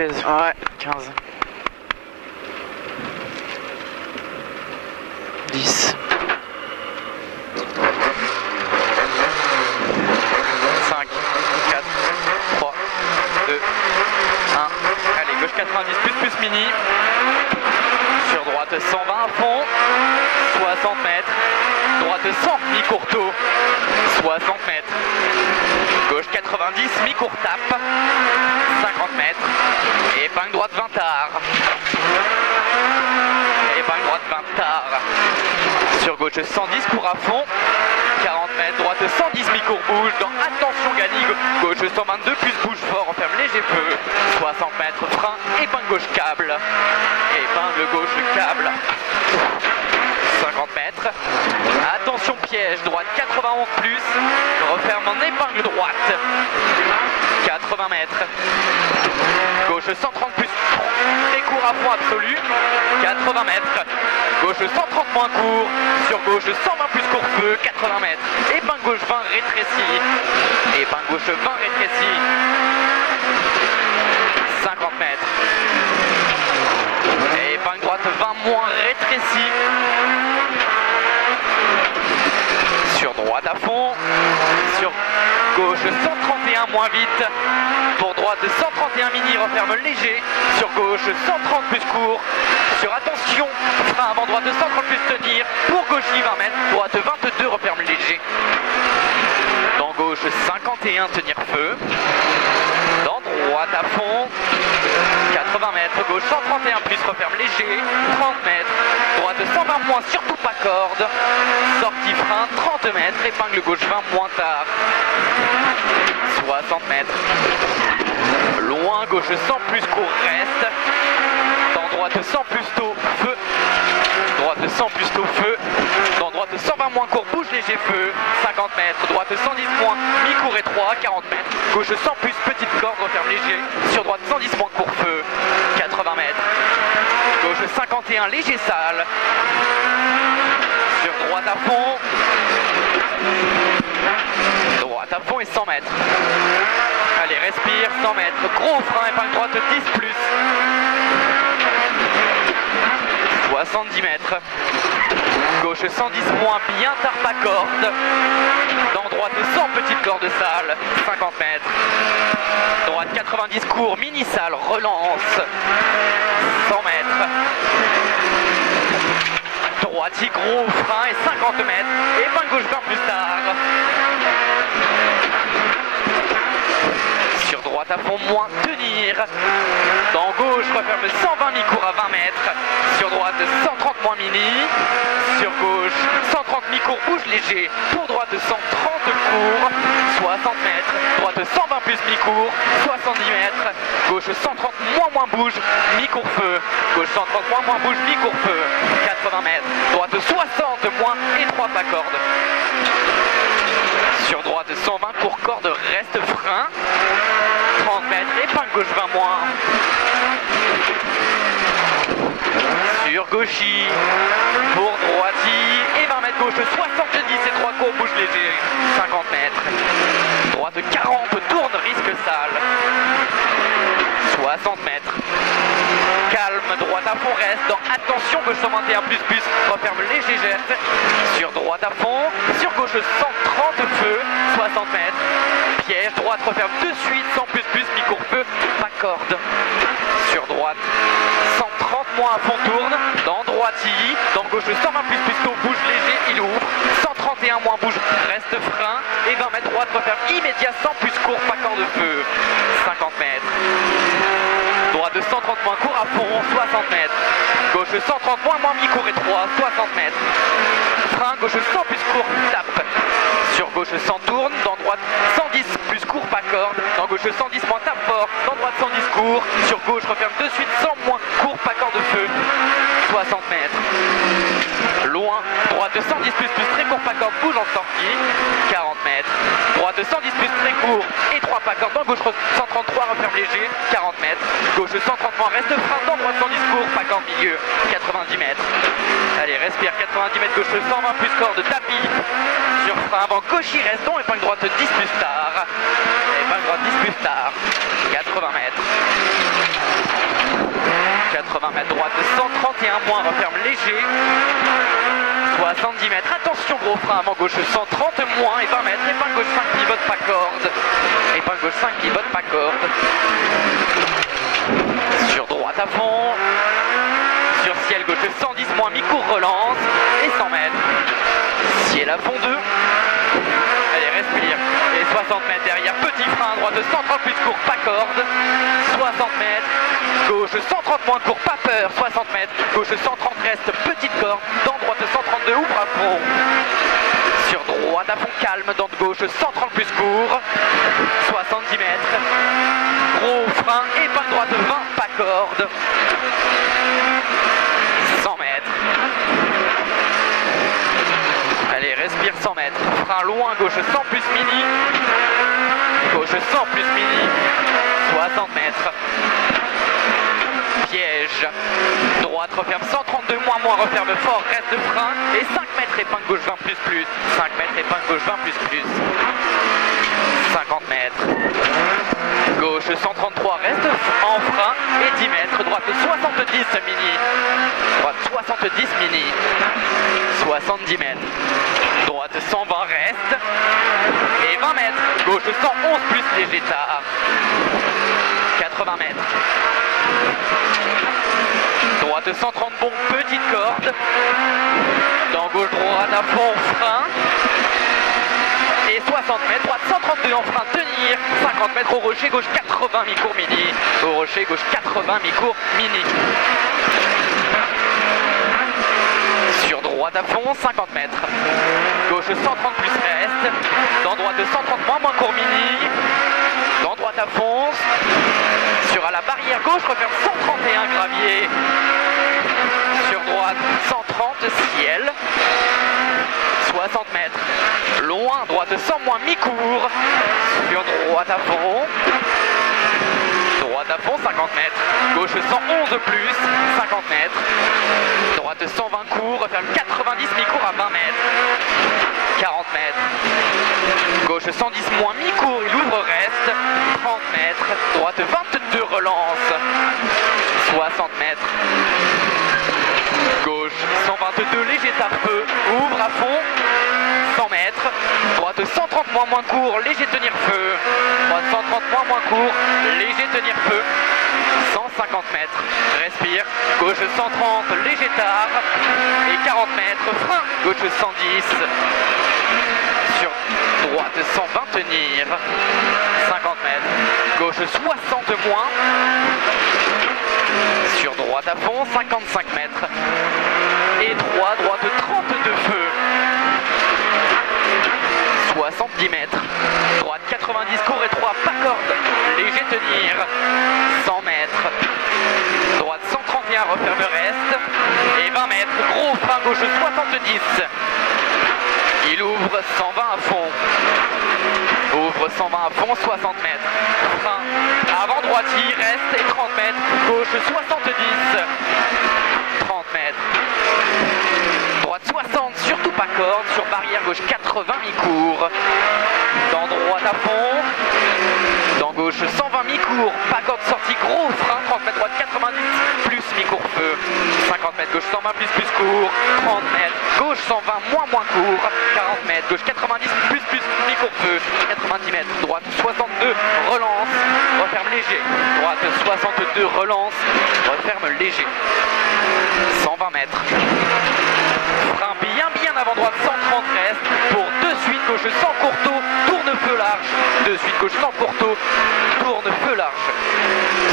plaise. Ouais, 15. 10. 5, 4, 3, 2, 1. Allez, gauche 90 plus mini. Sur droite 120 à fond. 60 mètres. Droite 100, mi-courteau. 60 mètres. Gauche 90, mi-court tape. 50 mètres. Épingle droite 20 tard. Épingle droite 20 tard. Sur gauche 110, court à fond. 40 mètres, droite 110, mi-court bouge. Dans attention Gani, gauche 122, plus bouge fort, on ferme léger feu. 60 mètres, frein, épingle gauche câble. Épingle gauche câble. 50 mètres. Attention piège, droite 91 plus. Referme en épingle droite. 80 mètres. Gauche 130 plus. Très court à fond absolu. 80 mètres. Gauche 130 moins court. Sur gauche 120 plus court feu. 80 mètres. Épingle gauche 20 rétréci. Épingle gauche 20 rétréci. 50 mètres. Épingle droite 20 moins rétréci. Sur droite à fond. Sur gauche 131 moins vite. Pour droite 131 mini, referme léger. Sur gauche 130 plus court. Sur attention, frein avant droite 130 plus tenir. Pour gauche 20 mètres. Droite 22, referme léger. Dans gauche 51, tenir feu. Dans droite à fond. 80 mètres, gauche 131 plus, referme léger. 30 mètres. Droite 120 moins, surtout pas corde. Sortie frein 30 mètres. Épingle gauche 20 moins tard. 60 mètres. Loin, gauche 100 plus court reste. Dans droite 100 plus tôt, feu. Droite 100 plus tôt, feu. Dans droite 120 moins court, bouge léger feu. 50 mètres. Droite 110 moins, mi-court étroit. 40 mètres. Gauche 100 plus, petite corde, referme léger. Sur droite 110 moins court feu. 80 mètres. Gauche 51, léger sale. Sur droite à fond. Droite à fond et 100 mètres. Allez, respire, 100 mètres. Gros frein, épingle droite 10 plus. 70 mètres. Gauche 110 moins, bien tard pas corde. Dans droite 100, petite corde sale. 50 mètres. Droite 90 court, mini sale, relance. 100 mètres. Droite, gros frein et 50 mètres. Épingle gauche 20 plus tard. Sur droite à fond, moins tenir. Dans gauche, referme 120 mi-court à 20 mètres. Sur droite, 130 moins mini. Sur gauche, 130 mi-court, bouge léger. Pour droite, 130 court. 60 mètres. Droite, 120 plus mi-court. 70 mètres. Gauche, 130 moins bouge. Mi-court feu. Gauche, 130 moins bouge. Mi-court feu. 80 mètres. Droite, 60 moins et 3 pas corde. Sur droite 120 court corde, reste frein. 30 mètres, épingle gauche 20 moins. Sur gauchy, pour droiti et 20 mètres gauche 70 et 3 cours, bouge léger. 50 mètres. Droite 40, tourne, risque sale. 60 mètres. Calme, droite à fond, reste dans attention, gauche 121 plus, referme léger geste. Sur droite à fond, sur gauche 130 feu, 60 mètres. Piège, droite referme de suite, 100 plus, mi-court feu, pas corde. Sur droite, 130 moins à fond, tourne. Dans droiti, dans gauche 120 plus, tôt, bouge léger, il ouvre. 131 moins bouge, reste frein. Et 20 mètres, droite referme immédiat, 100 plus court, pas corde de feu. 50 mètres. Droite de 130 moins court à fond, 60 mètres. Gauche 130 moins mi-court étroit, 60 mètres. Frein, gauche 100 plus court, tape. Sur gauche 100 tourne, dans droite 110 plus court, pas corde. Dans gauche 110 moins tape fort, dans droite 110 court. Sur gauche referme de suite 100 moins court, pas corde de feu. 60 mètres. Loin, droite 110 plus très court, pas corde, bouge en sortie. 40 mètres. Droite 110 plus très court et 3 pas corde. Dans gauche 133, referme léger, 40 mètres. Gauche 130 moins, reste frein, dans droite 110 court, pas corde milieu, 90 mètres. Allez, respire, 90 mètres, gauche 120 plus corde, tapis. Sur frein avant, gauchy, restons, épingle droite 10 plus tard. Épingle droite 10 plus tard, 80 mètres. 20 mètres, droite 131 moins, referme léger. 70 mètres, attention gros frein avant gauche 130 moins et 20 mètres, épingle gauche 5 pivote pas corde. Épingle gauche 5 pivote pas corde. Sur droite à fond. Sur ciel gauche 110 moins, mi-court relance et 100 mètres. Ciel à fond 2. Allez, respire. Et 60 mètres derrière, petit frein, droite 130 plus court, pas corde. 60 mètres. Gauche 130 moins court, pas peur. 60 mètres. Gauche 130 reste, petite corde. Dans droite 132, ouvre à fond. Sur droite à fond, calme. Dans de gauche 130 plus court. 70 mètres. Gros frein, épingle droite 20, pas corde. 100 mètres. Allez, respire 100 mètres. Frein loin, gauche 100 plus mini. Gauche 100 plus mini. 60 mètres. Piège. Droite referme 132 moins, referme fort, reste de frein. Et 5 mètres, épingle gauche 20 plus plus. 5 mètres, épingle gauche 20 plus plus. 50 mètres. Gauche 133, reste en frein. Et 10 mètres, droite 70 mini. Droite 70 mini. 70 mètres. Droite 120 reste. Et 20 mètres. Gauche 111 plus léger tard. 80 mètres. Droite 130 bon, petite corde. Dans gauche droite à fond, frein. Et 60 mètres, droite 132 en frein, tenir. 50 mètres au rocher, gauche 80 mi-court mini. Au rocher, gauche 80 mi-court mini. Sur droite à fond, 50 mètres. Gauche 130 plus reste. Dans droite 130 moins court mini. Dans droite à fond. Sur à la barrière gauche, referme 131 gravier. Sur droite 130 ciel. 60 mètres. Loin, droite 100 moins mi-court. Sur droite à fond. Droite à fond, 50 mètres. Gauche 111 plus, 50 mètres. Droite 120 court, referme 90 mi-court à 20 mètres. 40 mètres. Gauche 110 moins mi-court, il ouvre reste. 30 mètres. Droite 22 relance. 60 mètres. Gauche 122 léger tard-feu, ouvre à fond. 100 mètres. Droite 130 moins court, léger tenir feu. Droite 130 moins court, léger tenir feu. 150 mètres. Respire. Gauche 130, léger tard. Et 40 mètres. Frein. Gauche 110. Sur droite 120 tenir. 50 mètres. Gauche 60 moins. Sur droite à fond, 55 mètres. Et 3, droite 32 feu. 70 mètres. Droite 90, court et 3, pas corde. Léger tenir. 100 mètres. Droite 131, referme reste. Et 20 mètres, gros frein gauche 70. Il ouvre 120 à fond. Ouvre 120 à fond, 60 mètres. Frein avant droitier, reste et 30 mètres. Gauche 70. 30 mètres. Droite 60, surtout pas corde. Sur barrière gauche 80 mi-court. Dans droite à fond. Dans gauche 120 mi-court. Pas corde sortie, gros frein. 30 mètres, droite 90 plus mi-court feu. 50 mètres, gauche 120 plus court. 30 mètres, gauche 120 moins court. 40 mètres, gauche 90 plus mi-court feu. 90 mètres, droite 62 relance. Referme léger. Droite 62 relance. Referme léger. 120 mètres. Frein bien avant droite 130 reste. Pour de suite gauche 100 courteau. Tourne feu large. De suite gauche 100 courteau. Tourne feu large.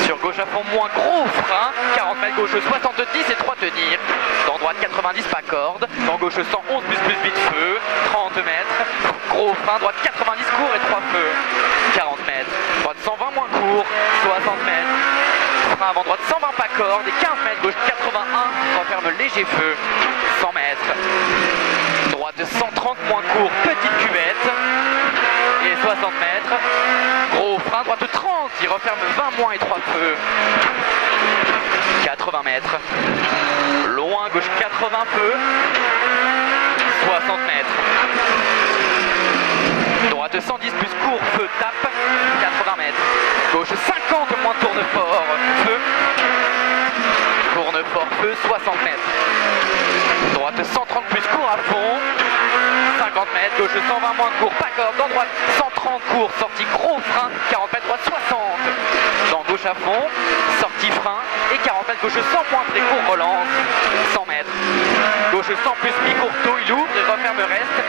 Sur gauche à fond moins gros frein. 40 mètres gauche 70 et 3 tenir. Dans droite 90 pas corde. Dans gauche 111 plus vite feu. 30 mètres. Gros frein. Droite 90 court et 3 feux. 40 mètres. Droite 120 moins court. 60 mètres. Frein avant droite 120 pas corde et 15 mètres gauche 81 referme léger feu. 100 mètres. Droite 130 moins court, petite cuvette. Et 60 mètres. Gros frein, droite 30, il referme 20 moins et 3 feux. 80 mètres. Loin, gauche 80 feux. 60 mètres. Droite 110 plus court, feu, tape. 80 mètres. Gauche 50 moins tourne fort, feu. Tourne 60 mètres. Droite 130 plus court à fond. 50 mètres, gauche 120 moins court, pas corde, dans droite 130 court, sortie gros frein, 40 mètres, droite 60. Dans gauche à fond, sortie frein et 40 mètres, gauche 100 moins très court, relance, 100 mètres. Gauche 100 plus mi-court, tôt, il ouvre et referme reste.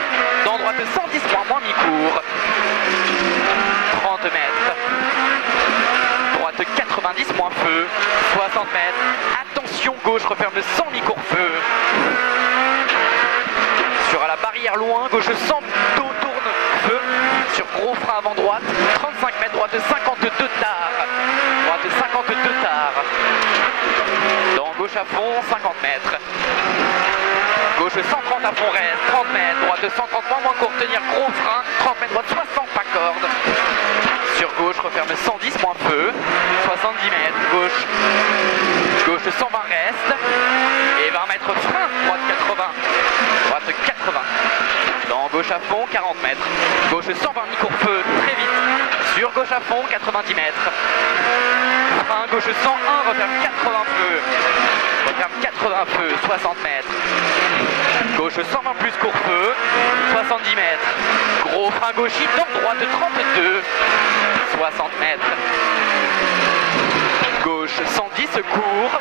Dans droite 110 moins mi-court. 30 mètres. Droite 90 moins feu, 60 mètres. Attention, gauche referme 100 mi-court feu. Sur à la barrière loin, gauche 100, dos tourne, feu. Sur gros frein avant droite, 35 mètres, droite 52 tard. Droite 52 tard. Dans gauche à fond, 50 mètres. Gauche 130 à fond reste, 30 mètres, droite 130 moins court, tenir gros frein, 30 mètres, droite 60 pas corde. Sur gauche, referme 110 moins feu, 70 mètres, gauche 120 reste, et 20 mètres frein, droite 80, droite 80. Dans gauche à fond, 40 mètres, gauche 120 mi-court feu, très vite, sur gauche à fond, 90 mètres. Frein, gauche 101, referme 80 feu, referme 80 feu, 60 mètres. Gauche 120 plus court feu, 70 mètres. Gros frein gauchis, dans droite 32, 60 mètres. Gauche 110 court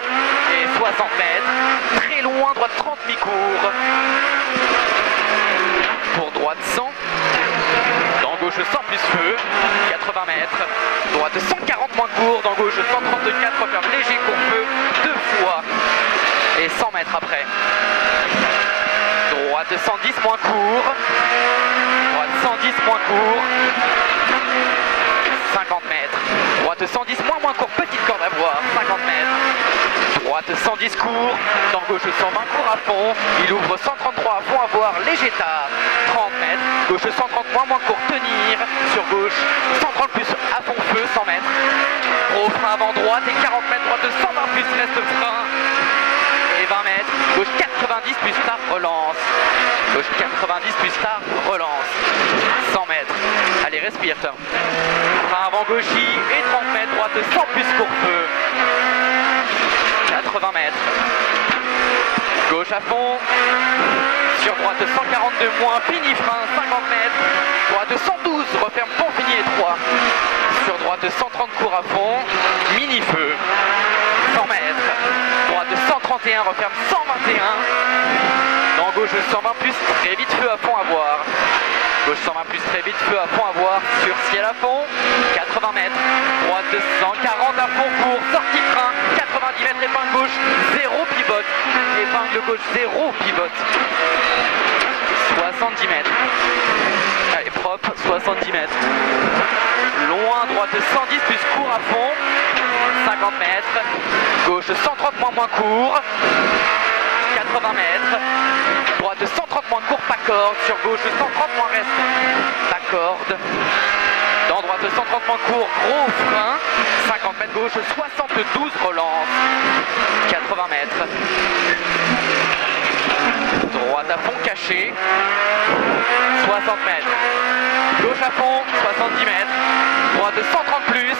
et 60 mètres. Très loin, droite 30 mi-court. Pour droite 100. Dans gauche 100 plus feu, 80 mètres. Droite 140 moins court, dans gauche 134, referme léger court feu, 2 fois. Et 100 mètres après. Droite 110 moins court. Droite 110 moins court. 50 mètres. Droite 110 moins court, petite corde à voir, 50 mètres. Droite 110 court. Dans gauche 120 court à fond. Il ouvre 133 à fond à voir, léger tard. 30 mètres. Gauche 130 moins court, tenir. Sur gauche 130 plus à fond feu, 100 mètres. Gros frein avant droite et 40 mètres. Droite 120 plus reste frein. 20 mètres, gauche 90 plus tard, relance. Gauche 90 plus tard, relance. 100 mètres. Allez, respire. Frein avant gauchis et 30 mètres, droite 100 plus court feu. 80 mètres. Gauche à fond. Sur droite 142 moins, fini frein, 50 mètres. Droite 112, referme pont fini étroit. Sur droite 130 court à fond, mini feu. 100 mètres. Droite 131, referme 121. Dans gauche 120 plus, très vite feu à fond à voir. Gauche 120 plus, très vite feu à fond à voir. Sur ciel à fond, 80 mètres. Droite 140 à fond court, sortie frein, 90 mètres, épingle gauche, 0 pivote. Épingle gauche, 0 pivote. 70 mètres. Allez, propre, 70 mètres. Loin, droite 110 plus court à fond. 50 mètres. Gauche 130 moins court. 80 mètres. Droite 130 moins court, pas corde. Sur gauche 130 moins reste. Pas corde. Dans droite 130 moins court, gros frein. 50 mètres gauche, 72 relance. 80 mètres. Droite à fond caché. 60 mètres. Gauche à fond, 70 mètres. Droite 130 plus,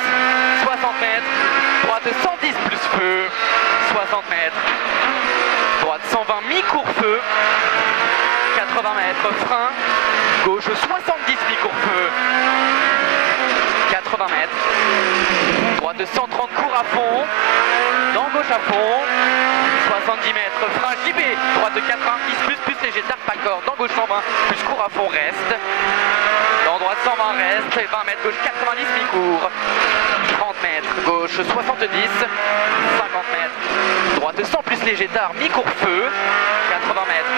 60 mètres. Droite 110 plus feu, 60 mètres. Droite 120 mi-court feu, 80 mètres. Frein. Gauche 70 mi-court feu, 80 mètres. Droite 130 court à fond. Dans gauche à fond. 70 mètres. Frein JB. Droite 90 plus léger tard, pas corde. Dans gauche 120 plus court à fond reste. Dans droite 120 reste. Et 20 mètres gauche 90 mi-court. 30 mètres. Gauche 70. 50 mètres. Droite 100 plus léger tard, mi-court feu. 80 mètres.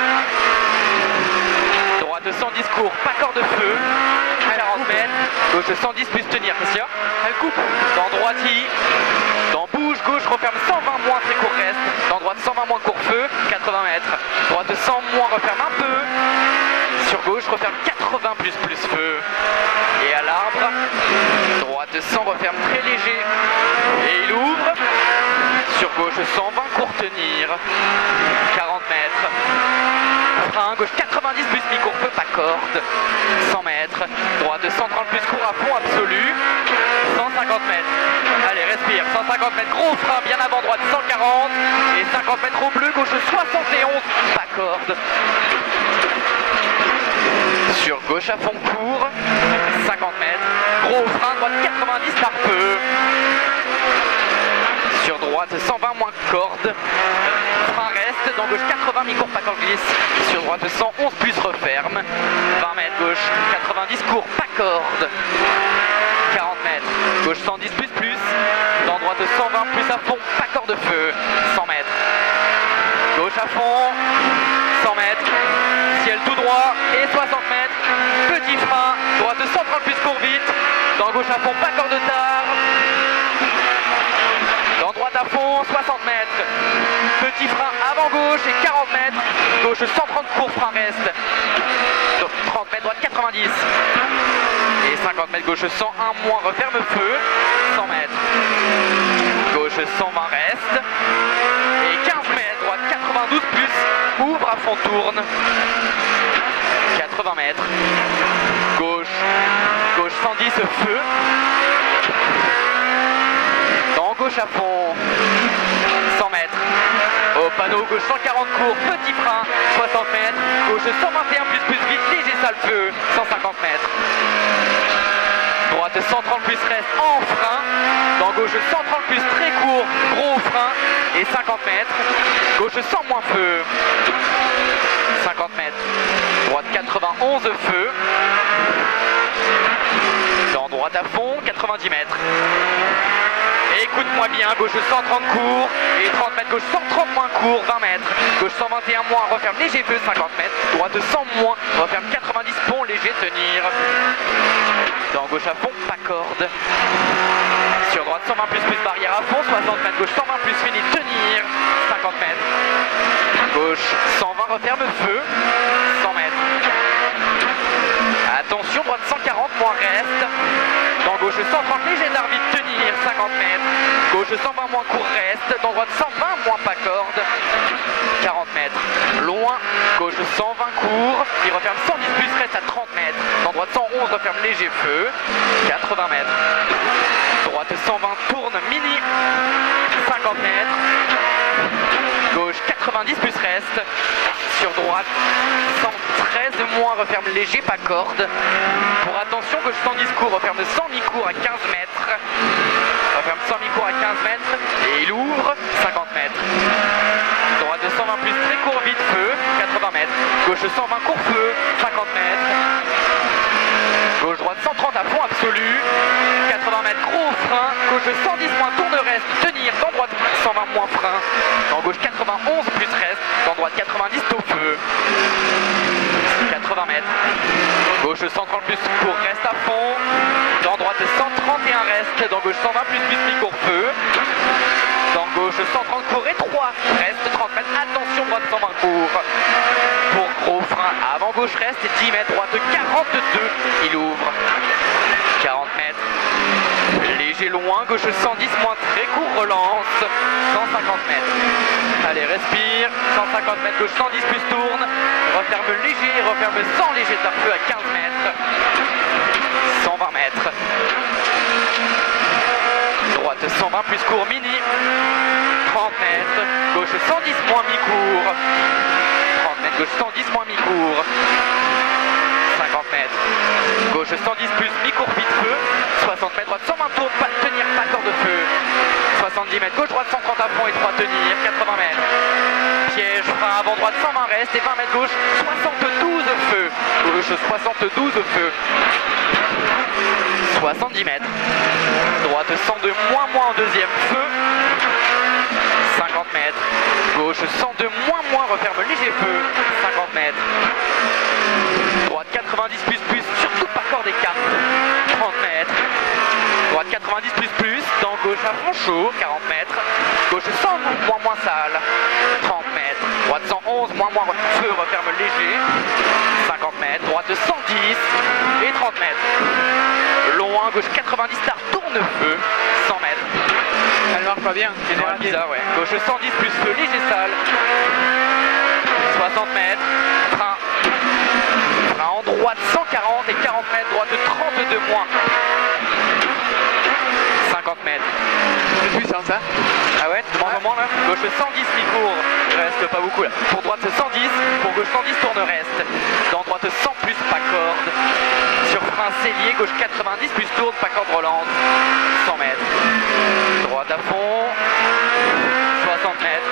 Droite 110 court, pas corde de feu. 40 mètres. Gauche 110 plus tenir. Christian. Elle coupe. Dans droite I. Dans bouge gauche referme 120 moins très court reste. Dans droite 120 moins court feu. 80 mètres. Droite 100 moins referme un peu. Sur gauche referme 80 plus feu. Et à l'arbre. Droite 100 referme très léger. Et il ouvre. Sur gauche 120 court tenir. 40 mètres. frein, gauche 90 plus mi-court feu, pas corde, 100 mètres, droite 130 plus court à fond absolu, 150 mètres, allez respire, 150 mètres, gros frein, bien avant droite 140, et 50 mètres au bleu, gauche 71, pas corde, sur gauche à fond court, 50 mètres, gros frein, droite 90 par feu, sur droite 120 moins corde, frein reste, dans gauche 80 mi-court pas corde glisse, sur droite 111 plus referme, 20 mètres gauche 90 court pas corde, 40 mètres, gauche 110 plus, dans droite 120 plus à fond, pas corde feu, 100 mètres, gauche à fond, 100 mètres, ciel tout droit et 60 mètres, petit frein, droite 130 plus court vite, dans gauche à fond, pas corde tard, dans droite à fond, 60 mètres, petit frein avant gauche et 40 mètres, gauche 130 court, frein reste, 30 mètres, droite 90, et 50 mètres, gauche 101 moins, referme feu, 100 mètres, gauche 120 reste, et 15 mètres, droite 92 plus, ouvre à fond, tourne, 80 mètres, gauche 110 feu, dans gauche à fond, 100 mètres, au panneau gauche 140 court, petit frein, 60 mètres, gauche 121 plus vite, léger sale feu, 150 mètres, droite 130 plus reste en frein, dans gauche 130 plus très court, gros frein, et 50 mètres, gauche 100 moins feu, 50 mètres, droite 91 feu, dans droite à fond, 90 mètres. Écoute-moi bien, gauche 130 court et 30 mètres, gauche 130 moins court, 20 mètres, gauche 121 moins, referme léger feu, 50 mètres, droite 100 moins, referme 90 pont, léger tenir, dans gauche à fond, pas corde, sur droite 120 plus barrière à fond, 60 mètres, gauche 120 plus fini, tenir, 50 mètres, gauche 120 referme feu, 100 mètres, attention, droite 140 moins reste, dans gauche 130 léger d'arbitre, tenir, 50 mètres, gauche 120 moins court reste, dans droite 120 moins pas corde, 40 mètres, loin, gauche 120 court, il referme 110 plus reste à 30 mètres, dans droite 111 referme léger feu, 80 mètres, droite 120 tourne mini, 50 mètres, gauche 90 plus reste, sur droite 113 moins referme léger pas corde, pour attention gauche 110 court, referme 100 mi-court à 15 mètres, referme 100 mi-court à 15 mètres et il ouvre 50 mètres, droite 120 plus très court vite feu, 80 mètres, gauche 120 court feu, 50 mètres, gauche droite 130 à fond absolu, 80 mètres gros frein, gauche 110 moins tourne reste, tenir, dans droite 120 moins frein, dans gauche 91 plus reste, dans droite 90 au feu, 80 mètres, gauche 130 plus court reste à fond, dans droite 131 reste, dans gauche 120 plus mi-court feu, dans gauche 130 court et 3 reste, 30 mètres, attention droite 120 court, pour gros frein avant gauche reste, 10 mètres, droite 42, il ouvre, 40 mètres, léger loin, gauche 110 moins très court, relance, 150 mètres, allez respire, 150 mètres, gauche 110 plus tourne, referme léger, referme 100 léger de feu à 15 mètres, 120 mètres, droite 120 plus court mini, 30 mètres, gauche 110 moins mi-court, 30 mètres, gauche 110 moins mi-court, 50 mètres, gauche 110 plus mi-court vite feu, 60 mètres, droite 120 tourne, pas tenir, pas corde de feu, 70 mètres, gauche droite 130 à fond et 3 tenir, 80 mètres, piège, frein avant droite 120 reste et 20 mètres gauche, 72 feu, gauche 72 feu, 70 mètres, droite 102 moins en deuxième feu, 50 mètres, gauche 102 moins referme léger feu, 50 mètres, droite 90 plus, surtout pas corde et carte, 30 mètres, droite 90 plus, dans gauche à fond chaud, 40 mètres, gauche 100 moins sale, 30 mètres, droite 111 moins feu, referme léger, 50 mètres, droite 110 et 30 mètres, loin, gauche 90 tard, tourne feu, 100 mètres. Elle marche pas bien, bizarre, ouais. Gauche 110 plus feu, léger sale, 60 mètres, frein en droite 140 et 40 mètres, droite 32 moins. 50 mètres. C'est puissant ça. Ah ouais, tu demandes moment là. Gauche 110 mi-court, il reste pas beaucoup là. Pour droite 110, pour gauche 110 tourne reste. Dans droite 100 plus pas corde. Sur frein cellier, gauche 90 plus tourne, pas corde rolante. 100 mètres. Droite à fond. 60 mètres.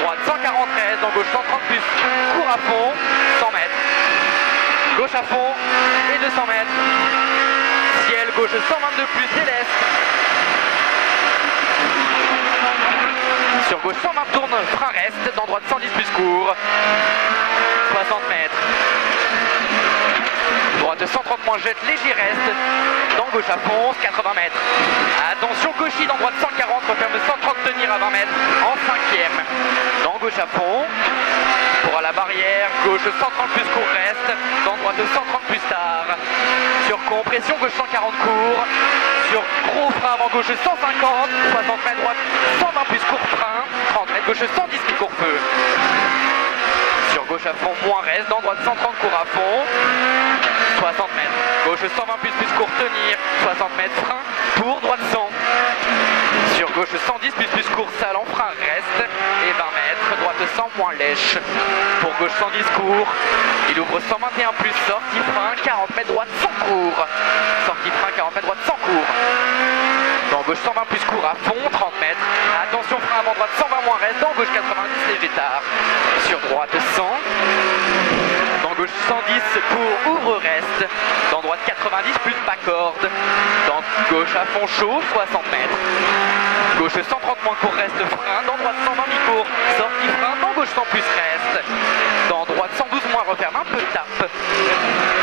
Droite 143, dans gauche 130 plus court à fond. 100 mètres. Gauche à fond et 200 mètres. Ciel, gauche 122 plus céleste. Sur gauche 120 tourne, frein reste, dans droite 110 plus court. 60 mètres. Droite 130 moins jette, léger reste. Dans gauche à fond, 80 mètres. Attention gauchis, dans droite 140, referme 130 tenir à 20 mètres en cinquième. Dans gauche à fond. Pour à la barrière, gauche 130 plus court reste, dans droite 130 plus tard. Sur compression, gauche 140 court. Sur gros frein avant gauche 150, 60 mètres droite 120 plus court frein, 30 mètres gauche 110 plus court feu. Sur gauche à fond, moins reste, dans droite 130 court à fond. 60 mètres, gauche 120 plus court tenir, 60 mètres frein, pour droite 100. Sur gauche 110 plus court salle en frein reste et 20 mètres, droite 100 moins lèche. Pour gauche 110 court, il ouvre 121 plus sortie frein, 40 mètres droite 100 court. Sortie frein 40 mètres droite 100 court. Dans gauche 120 plus court à fond, 30 mètres. Attention frein avant droite 120 moins reste, dans gauche 90 léger tard. Sur droite 100. Dans gauche 110 pour ouvre reste. Dans droite 90 plus pas corde. Dans gauche à fond chaud 60 mètres. Gauche 130 moins court reste frein. Dans droite 120 mi-court sortie frein. Dans gauche 100 plus reste. Dans droite 112 moins referme un peu tape.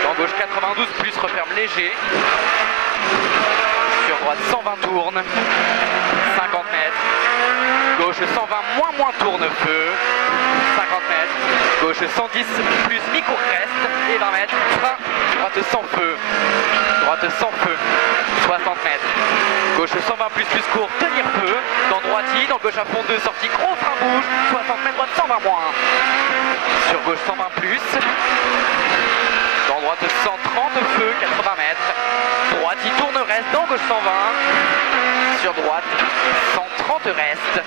Dans gauche 92 plus referme léger. Sur droite 120 tourne. 50 mètres. Gauche 120 moins tourne feu. 50 mètres. Gauche 110 plus mi-court reste et 20 mètres. Frein. Droite sans feu. Droite sans feu. 60 mètres. Gauche 120 plus court. Tenir feu. Dans droiti. Dans gauche à fond 2 sortie. Gros frein bouge. 60 mètres. Droite 120 moins. Sur gauche 120 plus. Dans droite 130 feu. 80 mètres. Droiti tourne reste. Dans gauche 120. Sur droite 130 reste.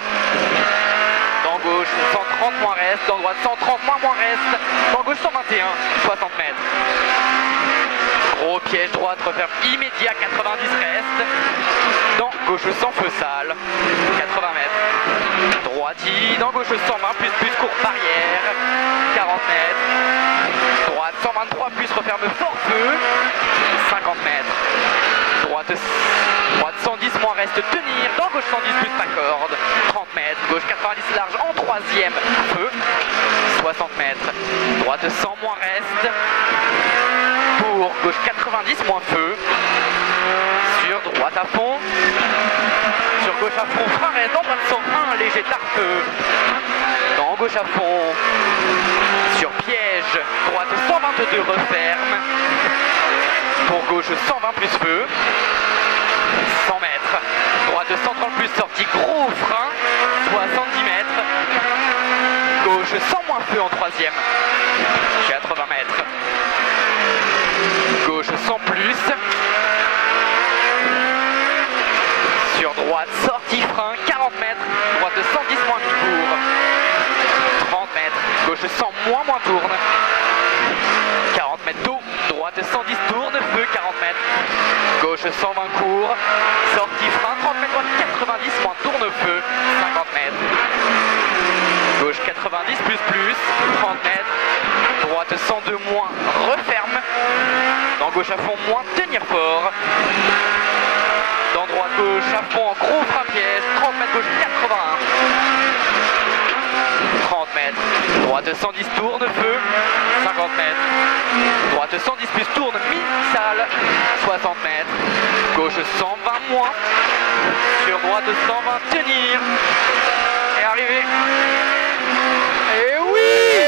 Dans gauche 130 moins reste, dans droite 130 moins reste, dans gauche 121, 60 mètres. Gros piège droite, referme immédiat, 90 reste. Dans gauche 100 feu sale, 80 mètres. Droiti, dans gauche 120 plus court barrière, 40 mètres. Droite 123 plus referme fort feu, 50 mètres. Droite 110 moins reste tenir, dans gauche 110 plus pas corde, 30 mètres, gauche 90 large en troisième, feu, 60 mètres, droite 100 moins reste, pour gauche 90 moins feu, sur droite à fond, sur gauche à fond, frein reste, dans droite 101, léger tard feu, dans gauche à fond, sur piège, droite 122 referme, pour gauche 120 plus feu, 100 mètres, droite 130 plus sortie, gros frein, 70 mètres, gauche 100 moins feu en troisième, 80 mètres, gauche 100 plus, sur droite sortie frein, 40 mètres, droite 110 moins mi-court, 30 mètres, gauche 100 moins tourne, 40 mètres d'eau, droite 110 tourne, feu 40 mètres, gauche 120 court, sortie frein, 30 mètres, droite 90 moins tourne feu, 50 mètres, gauche 90 plus, 30 mètres, droite 102 moins, referme, dans gauche à fond moins, tenir fort, dans droite gauche à fond en gros frein piège, 30 mètres gauche 81, 30 mètres, droite 110 tourne, feu, 50 mètres, droite 110 plus tourne, mi-salle, 60 mètres, gauche 120 moins, sur droite 120 tenir, et arriver, et oui!